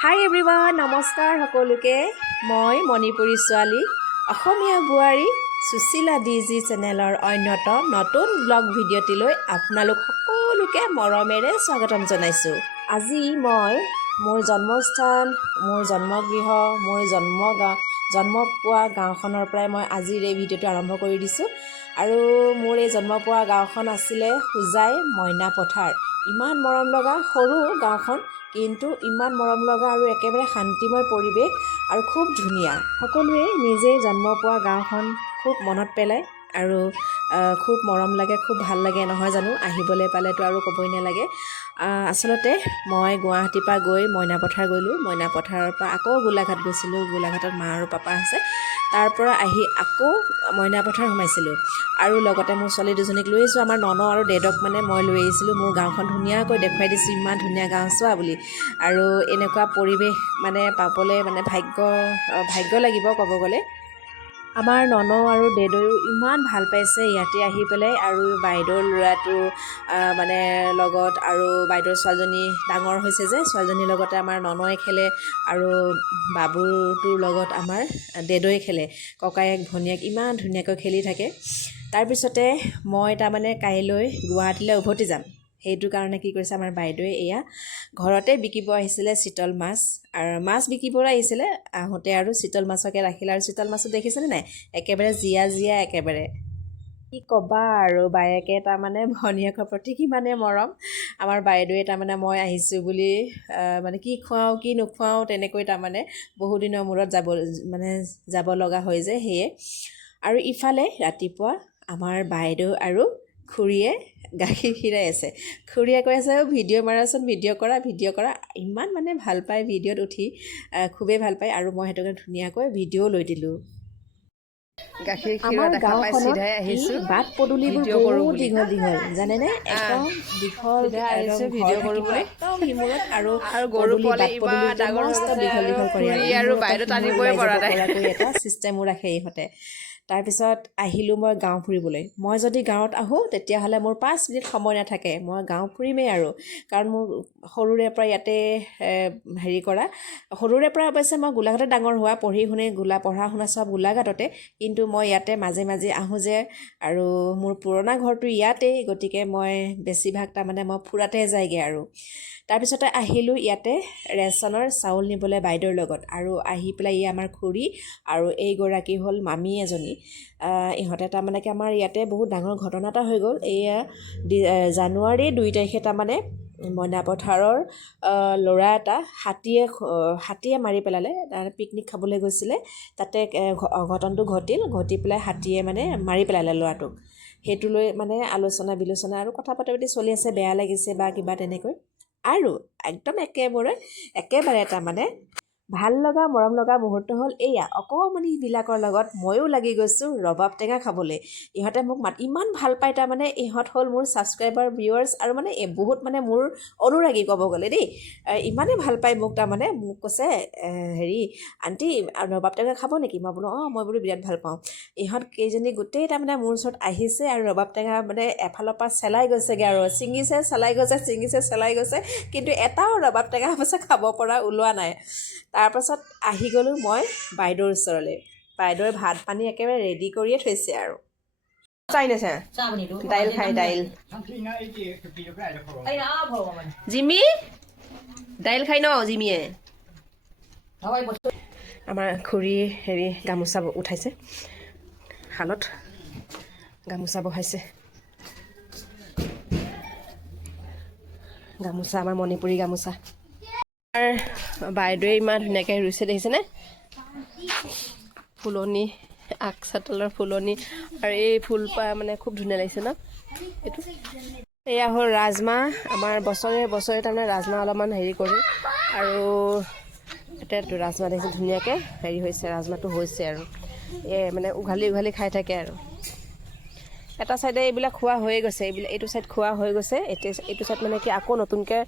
হাই everyone, নমস্কাৰ সকলোকে। মই মণিপুৰী ছোৱালী, অসমীয়া বোৱাৰী সুশীলা ডিজি চেনেলৰ অন্যতম নতুন ব্লগ ভিডিঅ'টিলৈ আপোনালোক সকলোকে মৰমেৰে স্বাগতম জনাইছোঁ। আজি মই মোৰ জন্মস্থান, মোৰ জন্মগৃহ, মোৰ জন্ম পোৱা গাঁওখনৰ পৰাই মই আজিৰ এই ভিডিঅ'টো আৰম্ভ কৰি দিছোঁ। আৰু মোৰ এই জন্ম পোৱা গাঁওখন আছিলে হোজাই মইনা পথাৰ। ইমান মৰম লগা সৰু গাঁওখন, কিন্তু ইমান মৰম লগা আৰু একেবাৰে শান্তিময় পৰিৱেশ আৰু খুব ধুনীয়া। সকলোৱে নিজেই জন্ম পোৱা গাঁওখন খুব মনত পেলায় আৰু খুব মৰম লাগে, খুব ভাল লাগে নহয় জানো। আহিবলৈ পালেতো আৰু ক'বই নালাগে। আচলতে মই গুৱাহাটীৰ পৰা গৈ মইনা পথাৰ গ'লোঁ। মইনা পথাৰৰ পৰা আকৌ গোলাঘাট গৈছিলোঁ। গোলাঘাটত মা আৰু পাপা আছে। তাৰ পৰা আহি আকৌ মইনা পথাৰ সোমাইছিলোঁ আৰু লগতে মোৰ ছোৱালী দুজনীক লৈ আহিছোঁ। আমাৰ নন আৰু ডেডক মানে মই লৈ আহিছিলোঁ। মোৰ গাঁওখন ধুনীয়াকৈ দেখুৱাই দিছোঁ, ইমান ধুনীয়া গাঁও চোৱা বুলি। আৰু এনেকুৱা পৰিৱেশ মানে পাবলৈ মানে ভাগ্য লাগিব ক'ব গ'লে। আমাৰ নন আৰু ডেডেও ইমান ভাল পাইছে ইয়াতে আহি পেলাই। আৰু বাইদেউৰ ল'ৰাটো মানে লগত, আৰু বাইদেউৰ ছোৱালীজনী ডাঙৰ হৈছে যে, ছোৱালীজনীৰ লগতে আমাৰ ননয়ে খেলে আৰু বাবুটোৰ লগত আমাৰ ডেডয়ে খেলে। ককায়েক ভনীয়েক ইমান ধুনীয়াকৈ খেলি থাকে। তাৰপিছতে মই তাৰমানে কাইলৈ গুৱাহাটীলৈ উভতি যাম। সেইটো কাৰণে কি কৰিছে আমাৰ বাইদেৱে, এয়া ঘৰতে বিকিব আহিছিলে চিতল মাছ, আৰু মাছ বিকিবলৈ আহিছিলে আহোঁতে আৰু চিতল মাছকে ৰাখিলে। আৰু চিতল মাছটো দেখিছেনে নাই, একেবাৰে জীয়া একেবাৰে। কি ক'বা আৰু, বায়েকে তাৰমানে ভনীয়েকৰ প্ৰতি কিমানে মৰম। আমাৰ বাইদেৱে তাৰমানে মই আহিছোঁ বুলি মানে কি খুৱাওঁ কি নোখুৱাওঁ তেনেকৈ তাৰমানে বহুদিনৰ মূৰত যাব লগা হয় যে, সেয়ে। আৰু ইফালে ৰাতিপুৱা আমাৰ বাইদেউ আৰু খুৰীয়ে গাখীৰ খীৰাই আছে। খুৰীয়ে কৈ আছে, ভিডিঅ' মাৰাচোন, ভিডিঅ' কৰা। ইমান মানে ভাল পায় ভিডিঅ'ত উঠি, খুবেই ভাল পায়। আৰু মই সেইটো কাৰণে ধুনীয়াকৈ ভিডিঅ' লৈ দিলোঁ। গাখীৰ আমাৰ খিৰোৱা দেখা পাই গাঁওখনত চিধাই আহিছোঁ, বাট পদূলিবোৰ ভিডিঅ' কৰোঁ বহুত বুলি। দীঘল জানেনে, একদম দীঘল, চিধাই একদম আহিছোঁ ঘৰ ভিডিঅ' কৰোঁ থাকিব বুলি। একদম সিমূৰত, আৰু গৰু পোৱালি বাট ইমান পদূলি যে ডাঙৰ হৈ মস্ত গৈছে দীঘল কৰে, আৰু খুৰী আৰু ইমূৰৰ পৰা বাইদেউ সিমূৰ টানিবই ওলাই যাব পৰা নাই। পৰাকৈ এটা ছিষ্টেমো ৰাখে ইহঁতে। তাৰপিছত আহিলোঁ মই গাঁও ফুৰিবলৈ। মই যদি গাঁৱত আহোঁ তেতিয়াহ'লে মোৰ 5 মিনিট সময় নাথাকে, মই গাঁও ফুৰিমেই আৰু। কাৰণ মোৰ সৰুৰে পৰা ইয়াতে সৰুৰে পৰা অৱশ্যে মই গোলাঘাটত ডাঙৰ হোৱা, পঢ়া শুনা চব গোলাঘাটতে, কিন্তু মই ইয়াতে মাজে মাজে আহোঁ যে, আৰু মোৰ পুৰণা ঘৰটো ইয়াতেই, গতিকে মই বেছিভাগ তাৰমানে মই ফুৰাতে যায়গৈ আৰু। তাৰপিছতে আহিলোঁ ইয়াতে ৰেচনৰ চাউল নিবলৈ বাইদেউৰ লগত, আৰু আহি পেলাই ই আমাৰ খুৰী আৰু এইগৰাকী হ'ল মামী এজনী। ইহঁতে তাৰমানে কি আমাৰ ইয়াতে বহুত ডাঙৰ ঘটনা এটা হৈ গ'ল। এয়া জানুৱাৰী 2 তাৰিখে তাৰমানে মইনা পথাৰৰ ল'ৰা এটা হাতীয়ে মাৰি পেলালে। পিকনিক খাবলৈ গৈছিলে, তাতে অঘটনটো ঘটি পেলাই হাতীয়ে মানে মাৰি পেলালে ল'ৰাটোক। সেইটো লৈ মানে আলোচনা বিলোচনা আৰু কথা পাতি চলি আছে, বেয়া লাগিছে বা কিবা তেনেকৈ। আৰু একদম একেবাৰে তাৰমানে ভাল লগা মৰম লগা মুহূৰ্ত হ'ল এয়া, অকণমানিবিলাকৰ লগত ময়ো লাগি গৈছোঁ ৰবাব টেঙা খাবলৈ। ইহঁতে মোক ইমান ভাল পায়, তাৰমানে ইহঁত হ'ল মোৰ ছাবস্ক্ৰাইবাৰ, ভিউৱাৰ্ছ, আৰু মানে বহুত মানে মোৰ অনুৰাগী ক'ব গ'লে দেই। ইমানেই ভাল পায় মোক, তাৰমানে মোক কৈছে আণ্টি ৰবাব টেঙা খাব নেকি? মই বোলো মই বিৰাট ভাল পাওঁ। ইহঁত কেইজনী গোটেই তাৰমানে মোৰ ওচৰত আহিছে, আৰু ৰবাব টেঙা মানে এফালৰ পৰা চেলাই গৈছেগৈ, আৰু ছিঙিছে চেলাই গৈছে, কিন্তু এটাও ৰবাব টেঙা অৱশ্যে খাব পৰা ওলোৱা নাই। তাৰপাছত আহি গ'লোঁ মই বাইদেউৰ ওচৰলৈ। বাইদেউৰ ভাত পানী একেবাৰে ৰেডি কৰিয়ে থৈছে আৰু। দাইল খাই, দাইল। জিমি দাইল খাই ন জিমিয়ে। আমাৰ খুৰী গামোচা উঠাইছে, শালত গামোচা বহাইছে। গামোচা আমাৰ মণিপুৰী গামোচা। বাইদেৱে ইমান ধুনীয়াকৈ ৰুইছে দেখিছেনে, ফুলনি, আগচাতলৰ ফুলনি, আৰু এই ফুলপাহ মানে খুব ধুনীয়া লাগিছে ন। এইটো এয়া হ'ল ৰাজমাহ। আমাৰ বছৰে তাৰমানে ৰাজমাহ অলপমান কৰোঁ, আৰু এতিয়াতো ৰাজমাহ দেখিছে ধুনীয়াকৈ হৈছে, ৰাজমাহটো হৈছে আৰু মানে উঘালি খাই থাকে আৰু। এটা ছাইডে এইবিলাক খোৱা হৈয়ে গৈছে, এইটো ছাইড খোৱা হৈ গৈছে। এইটো ছাইড মানে কি আকৌ নতুনকৈ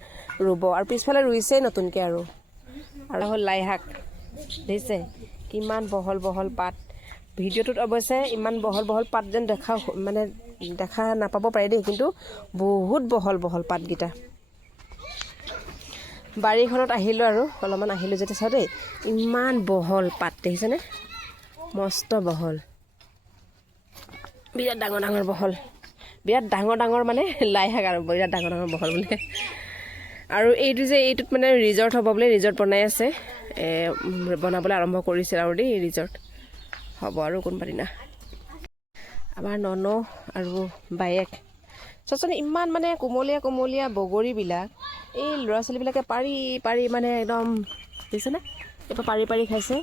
ৰুব, আৰু পিছফালে ৰুইছেই নতুনকৈ। আৰু হ'ল লাই শাক, দেখিছে কিমান বহল পাত। ভিডিঅ'টোত অৱশ্যে ইমান বহল পাত যেন দেখা নাপাব পাৰে দেই, কিন্তু বহুত বহল পাতকেইটা। বাৰীখনত আহিলোঁ আৰু অলপমান আহিলোঁ যেতিয়া চাওঁ দেই ইমান বহল পাত দেখিছেনে মস্ত বহল বিৰাট ডাঙৰ ডাঙৰ বহল বিৰাট ডাঙৰ ডাঙৰ মানে লাই শাক আৰু বিৰাট ডাঙৰ ডাঙৰ বহল বোলে আৰু এইটো যে এইটোত মানে ৰিজৰ্ট হ'ব বোলে ৰিজৰ্ট বনাই আছে বনাবলৈ আৰম্ভ কৰিছে আৰু দেই ৰিজৰ্ট হ'ব আৰু কোনোবা দিনা আমাৰ নন আৰু বায়েক চোৱাচোন ইমান মানে কোমলীয়া কোমলীয়া বগৰীবিলাক এই ল'ৰা ছোৱালীবিলাকে পাৰি পাৰি মানে একদম দেখিছেনে এইটো পাৰি পাৰি খাইছে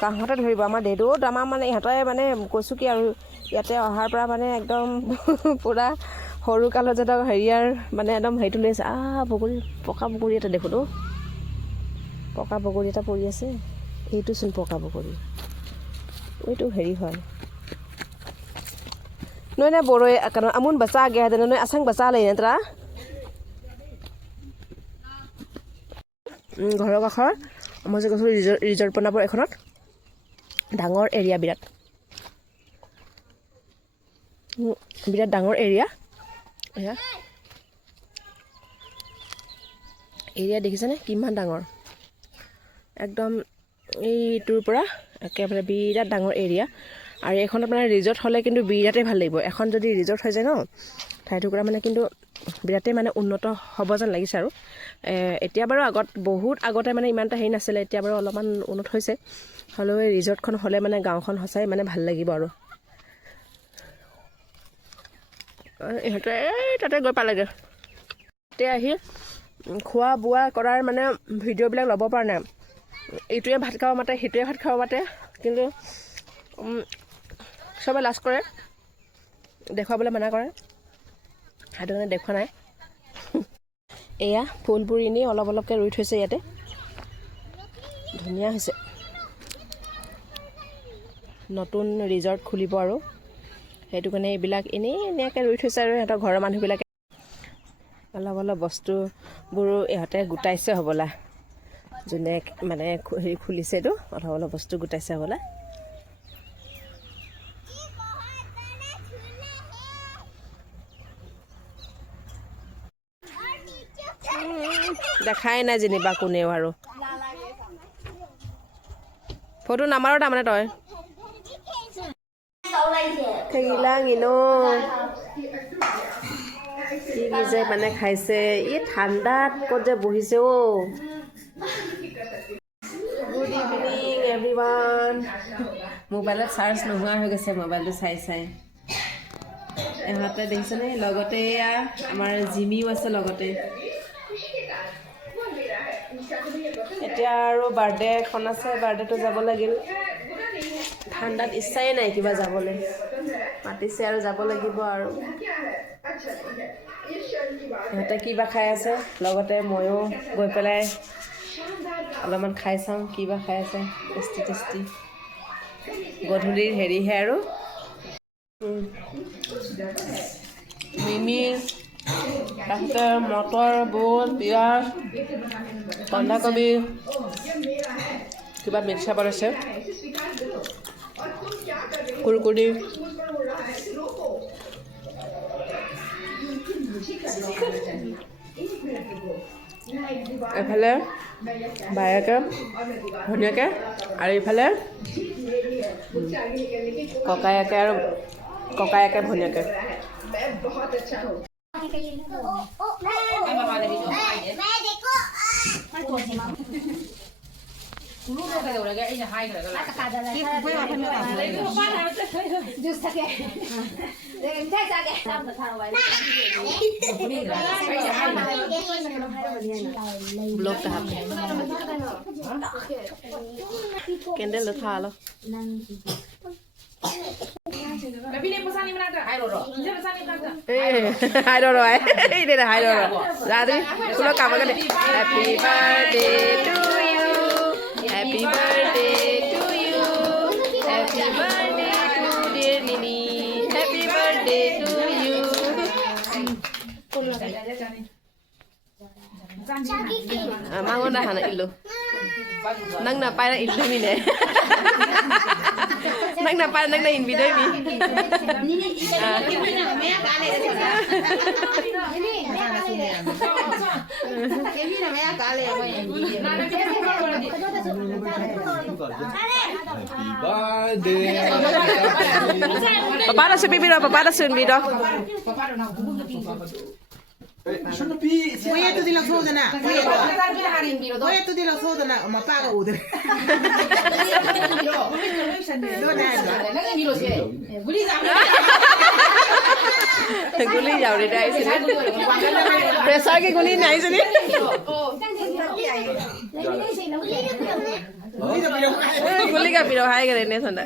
কাহঁতে ধৰিব আমাৰ দেউতাও আমাৰ মানে ইহঁতে মানে কৈছোঁ কি আৰু ইয়াতে অহাৰ পৰা মানে একদম পূৰা সৰু কালত যেন হেৰিয়াৰ মানে একদম হেৰিটো লৈ আছে বগৰী পকা বগৰী এটা দেখোঁ পকা বগৰী এটা পৰি আছে এইটোচোন পকা বগৰী এইটো হেৰি হয় nói nè bộ rồi cái amun basa ghe thì nói asang basa này nè tra ঘৰৰ কাষৰ মই যে কৈছোঁ ৰিজৰ্ট বনাব এখনত ডাঙৰ এৰিয়া বিৰাট ডাঙৰ এৰিয়া এৰিয়া দেখিছেনে কিমান ডাঙৰ একদম এইটোৰ পৰা একেবাৰে বিৰাট ডাঙৰ এৰিয়া আৰু এইখনত মানে ৰিজৰ্ট হ'লে কিন্তু বিৰাটেই ভাল লাগিব এখন যদি ৰিজৰ্ট হৈ যায় ন ঠাইটুকুৰা মানে কিন্তু বিৰাটেই মানে উন্নত হ'ব যেন লাগিছে আৰু এতিয়া বাৰু বহুত আগতে মানে ইমান এটা হেৰি নাছিলে এতিয়া বাৰু অলপমান উন্নত হৈছে হ'লেও এই ৰিজৰ্টখন হ'লে মানে গাঁওখন সঁচাই মানে ভাল লাগিব আৰু ইহঁতে তাতে গৈ পালেগৈ তাতে আহি খোৱা বোৱা কৰাৰ মানে ভিডিঅ'বিলাক ল'ব পৰা নাই এইটোৱে ভাত খাব মাতে সেইটোৱে ভাত খাব মাতে কিন্তু চবে লাজ কৰে দেখুৱাবলৈ মানা কৰে সেইটো কাৰণে দেখুওৱা নাই এয়া ফুলবোৰ এনেই অলপ অলপকৈ ৰুই থৈছে ইয়াতে ধুনীয়া হৈছে নতুন ৰিজৰ্ট খুলিব আৰু সেইটো কাৰণে এইবিলাক এনেই এনেকৈ ৰুই থৈছে আৰু সিহঁতৰ ঘৰৰ মানুহবিলাকে অলপ অলপ বস্তুবোৰো ইহঁতে গোটাইছে হ'বলা যোনে মানে হেৰি খুলিছে এইটো অলপ অলপ বস্তু গোটাইছে হ'বলা দেখাই নাই যেনিবা কোনেও আৰু ফটো নামাৰো তাৰমানে তই থাকিলা ইনো কি যে মানে খাইছে ই ঠাণ্ডাত ক'ত যে বহিছে গুড ইভিনিং এভৰিৱান মোবাইলত চাৰ্জ নোহোৱা হৈ গৈছে মোবাইলটো চাই চাই ইহঁতে দেখিছেনে লগতে এয়া আমাৰ জিমিও আছে লগতে এতিয়া আৰু বাৰ্থডে এখন আছে বাৰ্থডেটো যাব লাগিল ঠাণ্ডাত ইচ্ছাই নাই কিবা যাবলৈ মাতিছে আৰু যাব লাগিব আৰু সিহঁতে কিবা খাই আছে লগতে ময়ো গৈ পেলাই অলপমান খাই চাওঁ কিবা খাই আছে টেষ্টি টেষ্টি গধূলিৰ হেৰিহে আৰু মিমি তাৰপিছতে মটৰ বুট পিঁয়াজ বন্ধাকবি কিবা মিক্সাৰ বনাইছে কুৰকুৰি এফালে বায়েকে ভনীয়েকে আৰু ইফালে ককায়েকে ভনীয়েকে কেণ্ডেল উঠা লো hai đồ rồi đây là hai đồ rồi ra đi cô nó cầm cái này happy birthday to you happy birthday to you happy birthday to dear Nini happy birthday to you mang ơn đã hẳn là illu nang na pai là illu mi nè nang na pai nang na in video mi Papa đã chuẩn bị rồi, papa đã chuẩn bị rồi. Voy a tu dilo sodana. Voy a tu dilo sodana. Ma paga udah. Guli giàu đi đây xin. Để sao cái guli này xin đi. Guli cái video hay cái này nè thằng đó.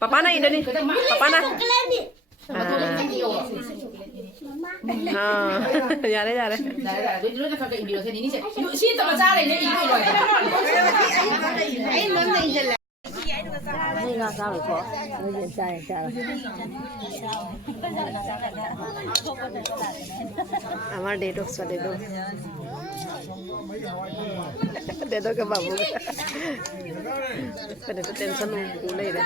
Papa này đi. Papa này. Dạ đấy. আমার date of they দো দে দো কে বাবু কে তো tension ভুলে রে